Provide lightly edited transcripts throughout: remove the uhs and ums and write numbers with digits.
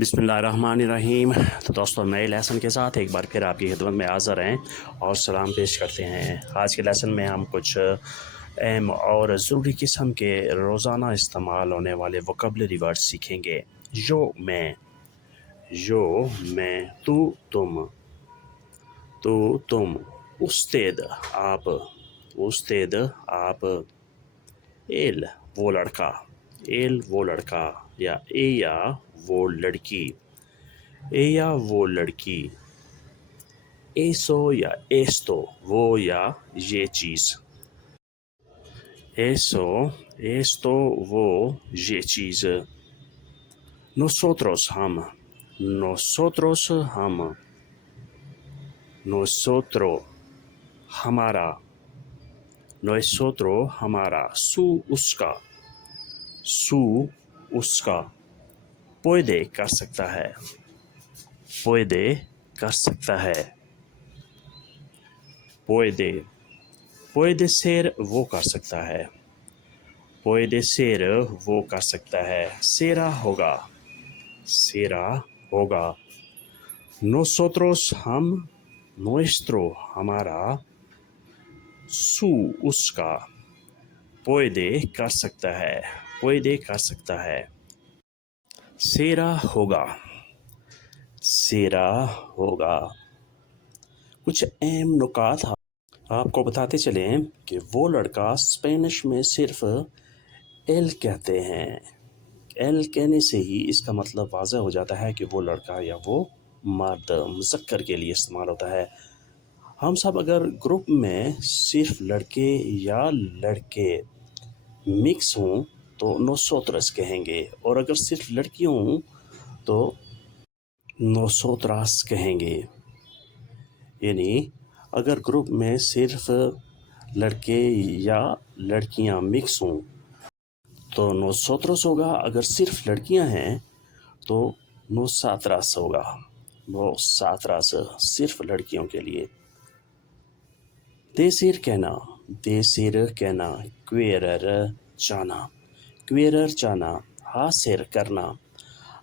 بسم اللہ الرحمن الرحیم۔ تو دوستوں نئے لیسن کے ساتھ ایک بار پھر آپ کی خدمت میں حاضر ہیں اور سلام پیش کرتے ہیں۔ آج کے لیسن میں ہم کچھ اہم اور ضروری قسم کے روزانہ استعمال ہونے والے ووکیبلری ورڈ سیکھیں گے۔ جو میں، تو تم، استاد آپ، ایل وہ لڑکا یا اے یا وہ لڑکی، ایسو یا ایستو وہ یا یہ چیز، Nosotros ہم، ہمارا، سو اس کا، puede کر سکتا ہے، puede ser وہ کر سکتا ہے، será ہوگا، nosotros ہم، nuestro ہمارا، su اس کا، puede کر سکتا ہے، será ہوگا۔ کچھ اہم نکات آپ کو بتاتے چلیں کہ وہ لڑکا اسپینش میں صرف ایل کہتے ہیں۔ ایل کہنے سے ہی اس کا مطلب واضح ہو جاتا ہے کہ وہ لڑکا یا وہ مرد مذکر کے لیے استعمال ہوتا ہے۔ ہم سب اگر گروپ میں صرف لڑکے یا لڑکے مکس ہوں تو نوسوترس کہیں گے، اور اگر صرف لڑکیوں ہوں تو نوسوتراس کہیں گے۔ یعنی اگر گروپ میں صرف لڑکے یا لڑکیاں مکس ہوں تو نوسوترس ہوگا، اگر صرف لڑکیاں ہیں تو نوساتراس ہوگا، صرف لڑکیوں کے لیے۔ دیسیر کہنا، کویرر جانا،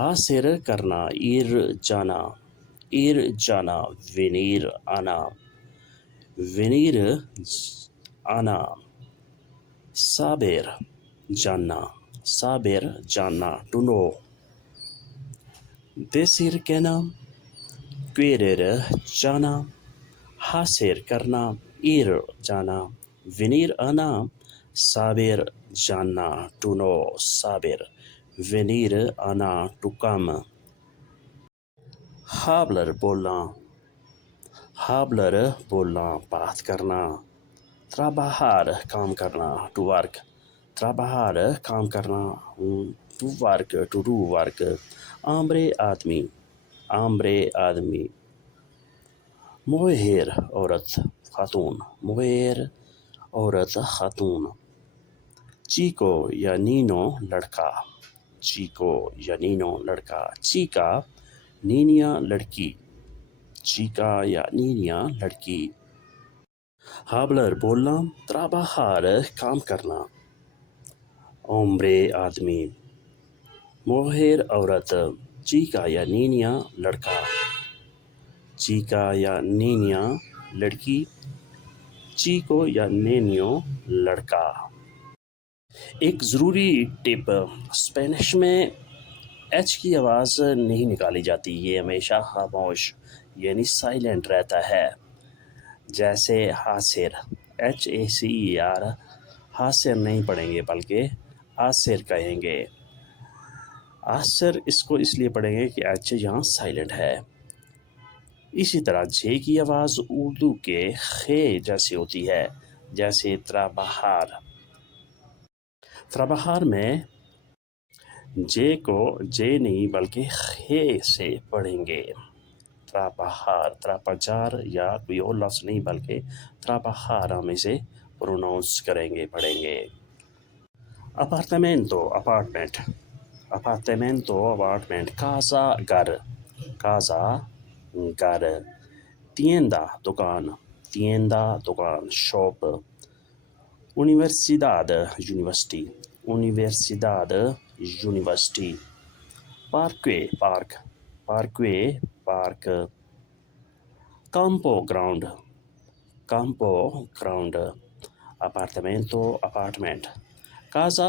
حاصر کرنا، ایر جانا، ونیر آنا، صابر جاننا، ٹو نو۔ دیسیر کہنا، کویرر جانا، حاصر کرنا، ایر جانا، ونیر آنا، صابر جاننا، ٹو نو، ونیر آنا، ٹو کم۔ ہابلر بولنا، بات کرنا، ٹراباہار کام کرنا، to work, to do work. آمبرے آدمی، موہر عورت خاتون، چیکو یا نینو لڑکا، چیکا نینیا لڑکی۔ ہابلر بولنا، ٹراباہار کام کرنا، اومبرے آدمی، موہر عورت، چیکا یا نینیا لڑکی، چیکو یا نینیو لڑکا۔ ایک ضروری ٹپ، اسپینش میں ایچ کی آواز نہیں نکالی جاتی، یہ ہمیشہ خاموش یعنی سائلنٹ رہتا ہے۔ جیسے حاصر، HACER، حاصر نہیں پڑھیں گے بلکہ آصر کہیں گے۔ آصر اس کو اس لیے پڑھیں گے کہ ایچ یہاں سائلنٹ ہے۔ اسی طرح جے کی آواز اردو کے خے جیسی ہوتی ہے، جیسے ترابہار میں جے کو جے نہیں بلکہ خے سے پڑھیں گے۔ تراپاجار یا کوئی اور لفظ نہیں بلکہ تراپاہار ہم اسے پروناؤنس پڑھیں گے۔ اپارٹمنٹو اپارٹمنٹ، کازا گھر، تیندا دکان، shop. University, parquet, park, parquet, park, campo, ground, campo, ground, appartamento, apartment, casa,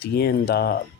tienda,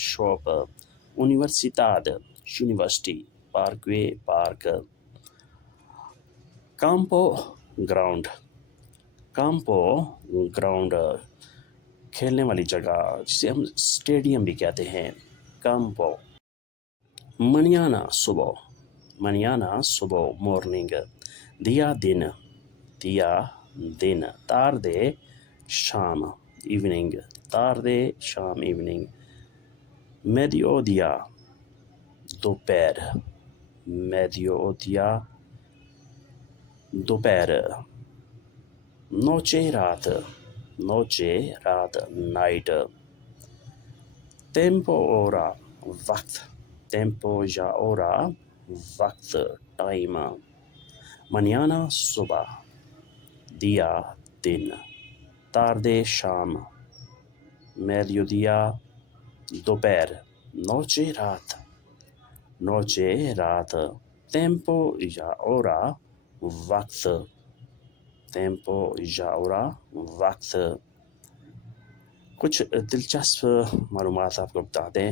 shop, universidad, university, parkway, park, campo, ground, campo, ground, کھیلنے والی جگہ جسے ہم اسٹیڈیم بھی کہتے ہیں، campo, mañana, صبح، mañana, صبح، morning، día, دن، día، دن، tarde، شام، evening، tarde، شام، evening، mediodía، دوپہر، mediodía، دوپہر، noche، رات، noche، رات، night، tempo، hora، وقت، tempo یا hora، وقت، ٹائم، mañana، صبح، día، دن، tarde، شام، mediodía، دوپہر، noche، رات، noche، رات، tempo یا hora، وقت، tempo یا hora، وقت۔ کچھ دلچسپ معلومات آپ کو بتا دیں،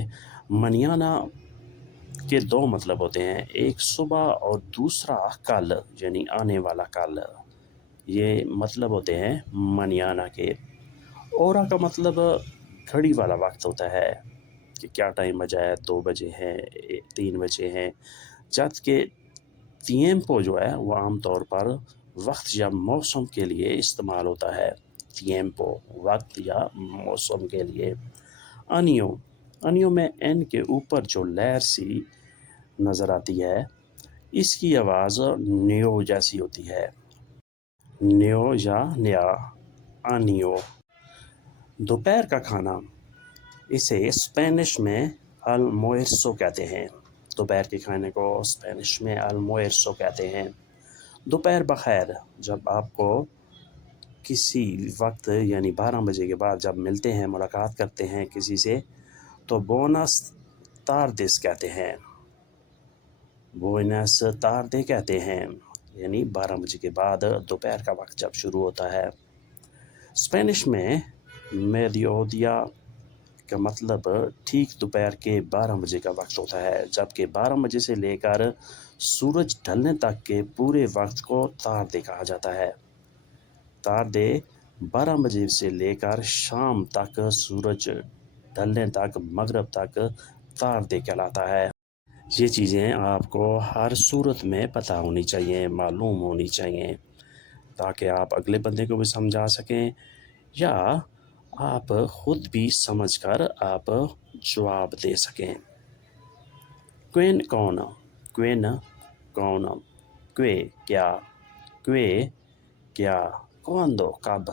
mañana کے دو مطلب ہوتے ہیں، ایک صبح اور دوسرا کل، یعنی آنے والا کل، یہ مطلب ہوتے ہیں mañana کے۔ hora کا مطلب گھڑی والا وقت ہوتا ہے کہ کیا ٹائم بجا ہے، 2 بجے ہیں، 3 بجے ہیں، جبکہ tiempo جو ہے وہ عام طور پر وقت یا موسم کے لیے استعمال ہوتا ہے، tiempo، وقت یا موسم کے لیے۔ año، año میں n کے اوپر جو لہر سی نظر آتی ہے، اس کی آواز نیو جیسی ہوتی ہے، نیو یا نیا، año۔ دوپہر کا کھانا، اسے اسپینش میں almuerzo کہتے ہیں، دوپہر کے کھانے کو اسپینش میں almuerzo کہتے ہیں۔ دوپہر بخیر، جب آپ کو کسی وقت یعنی 12 بجے کے بعد جب ملتے ہیں، ملاقات کرتے ہیں کسی سے، تو بونس تاردس کہتے ہیں، بونس تاردے کہتے ہیں، یعنی 12 بجے کے بعد دوپہر کا وقت جب شروع ہوتا ہے۔ اسپینش میں میڈیودیا کا مطلب ٹھیک دوپہر کے 12 بجے کا وقت ہوتا ہے، جبکہ 12 بجے سے لے کر سورج ڈھلنے تک کے پورے وقت کو تاردے کہا جاتا ہے۔ تاردے 12 بجے سے لے کر شام تک، سورج ڈھلنے تک، مغرب تک تاردے کہلاتا ہے۔ یہ چیزیں آپ کو ہر صورت میں پتہ ہونی چاہیے، معلوم ہونی چاہیے، تاکہ آپ اگلے بندے کو بھی سمجھا سکیں یا آپ خود بھی سمجھ کر آپ جواب دے سکیں۔ کوین کون، کوین کون، کوے کیا، کوے کیا، کوانڈو کب،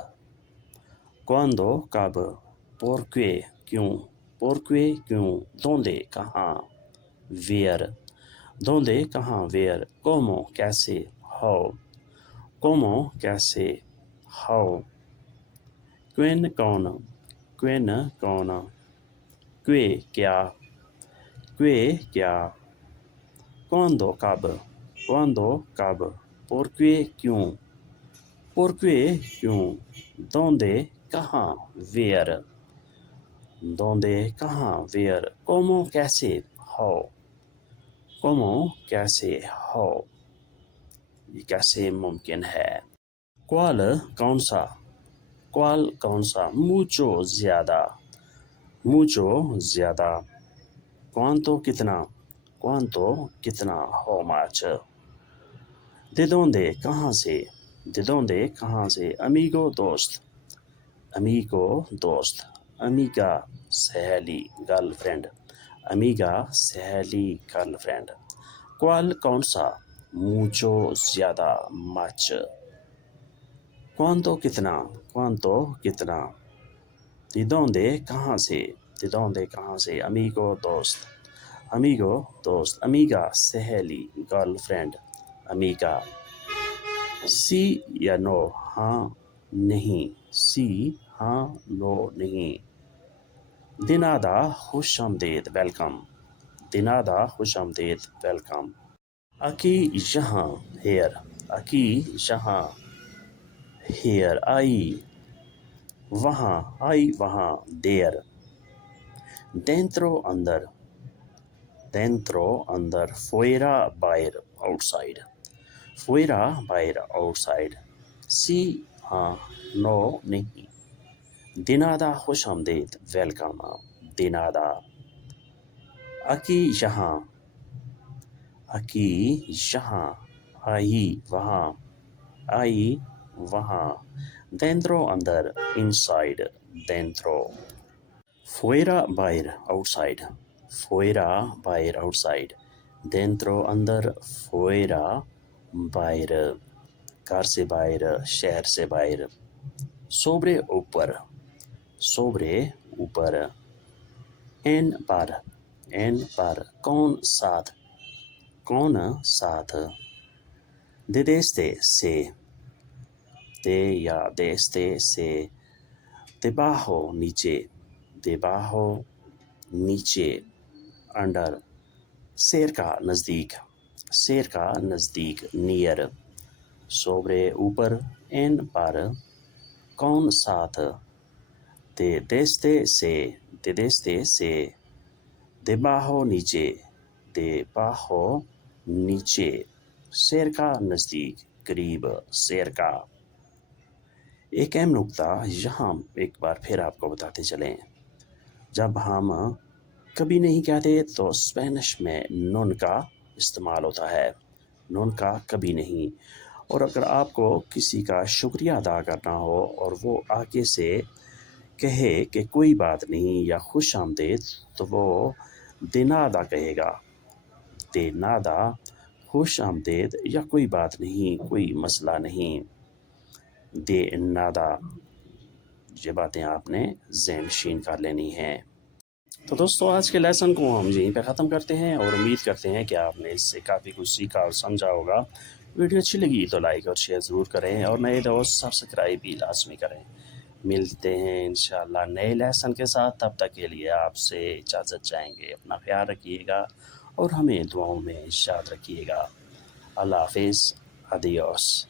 کوانڈو کب، پورکوے کیوں، پورکوے کیوں، دوندے کہاں، ویئر، دوندے کہاں، ویئر، کومو کیسے، ہاؤ، کومو کیسے، ہاؤ۔ کوین کون، کوین کون، کوے کیا، کوے کیا، کوانڈو کب، کوانڈو کب، پورکوے کیوں، پورکوے کیوں، دوندے کہاں، ویئر، دوندے کہاں، ویئر، کومو کیسے، ہاؤ، کومو کیسے، ہاؤ، یہ کیسے ممکن ہے۔ کوال کون سا، کوال کون سا، موچو زیادہ، موچو زیادہ، کوانتو کتنا، کوانتو کتنا، ہاؤ مچ۔ دے دوندے کہاں سے، دے دوندے کہاں سے، امیگو دوست، امیگو دوست، امیگا سہیلی گرل فرینڈ، امیگا سہیلی گرل فرینڈ۔ کوال کون سا، موچو زیادہ، مچ۔ کوانتو کتنا، کوانتو کتنا۔ دی دوندے کہاں سے، دی دوندے کہاں سے، امیگو دوست، امیگو دوست، امیگا سہیلی گرل فرینڈ، امیگا۔ سی یا نو، ہاں نہیں، سی ہاں، نو نہیں۔ دن آدھا، خوش آمدید، ویلکم۔ دنادا خوش آمدید ویلکم. اکی یہاں ہیئر اکی یہاں ہیئر آئی وہاں دیر. dentro اندر fuera باہر outside fuera باہر outside. sí ہاں no نہیں. دنادا خوش آمدید ویلکم دنادا. اکی یہاں آئی وہاں dentro اندر inside dentro. fuera باہر outside dentro اندر fuera باہر گھر سے باہر شہر سے باہر. sobre اوپر en پر کون ساتھ. desde سے سے debajo نیچے under cerca نزدیک near. sobre اوپر en پر کون ساتھ. desde سے debajo نیچے cerca نزدیک قریب cerca. ایک اہم نکتہ یہاں ایک بار پھر آپ کو بتاتے چلیں. جب ہم کبھی نہیں کہتے تو اسپینش میں نون کا استعمال ہوتا ہے. نون کا کبھی نہیں. اور اگر آپ کو کسی کا شکریہ ادا کرنا ہو اور وہ آگے سے کہے کہ کوئی بات نہیں یا خوش آمدید تو وہ دنادا کہے گا. دنادا خوش آمدید یا کوئی بات نہیں کوئی مسئلہ نہیں. دنادا. یہ باتیں آپ نے ذہن نشین کر لینی ہیں. تو دوستو آج کے لیسن کو ہم یہیں پہ ختم کرتے ہیں اور امید کرتے ہیں کہ آپ نے اس سے کافی کچھ سیکھا اور سمجھا ہوگا. ویڈیو اچھی لگی تو لائک اور شیئر ضرور کریں اور نئے دوست سبسکرائب بھی لازمی کریں. ملتے ہیں انشاءاللہ نئے لیسن کے ساتھ. تب تک کے لیے آپ سے اجازت چاہیں گے. اپنا خیال رکھیے گا اور ہمیں دعاؤں میں یاد رکھیے گا. اللہ حافظ. ادیوس.